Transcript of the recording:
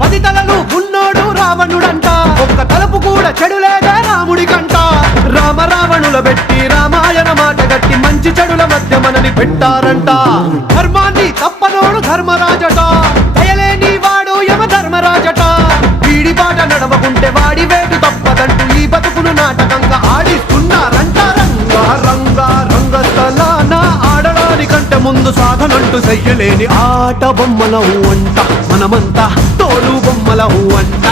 10 తలలు ఉన్నోడు రావణుడంట, ఒక్క తలపు కూడా చెడులేదే రాముడి కంట. రామ రావణుల పెట్టి రామాయణ మాట గట్టి మంచి చెడుల మధ్య మనని పెట్టారంట. ధర్మాన్ని తప్పనోడు ధర్మరాజట, దయలేని వాడు యమ ధర్మరాజట. వీడి బాట నడవకుంటే వాడి వేటు తప్పదంటూ ఈ బతుకును నాటకంగా ఆడిస్తున్నారంట. రంగా రంగా రంగస్థలాన ఆడడానికంటే ముందు సాధనంటూ చెయ్యలేని ఆట బొమ్మలవు అంట. మనమంతా తోలు బొమ్మలవు అంట.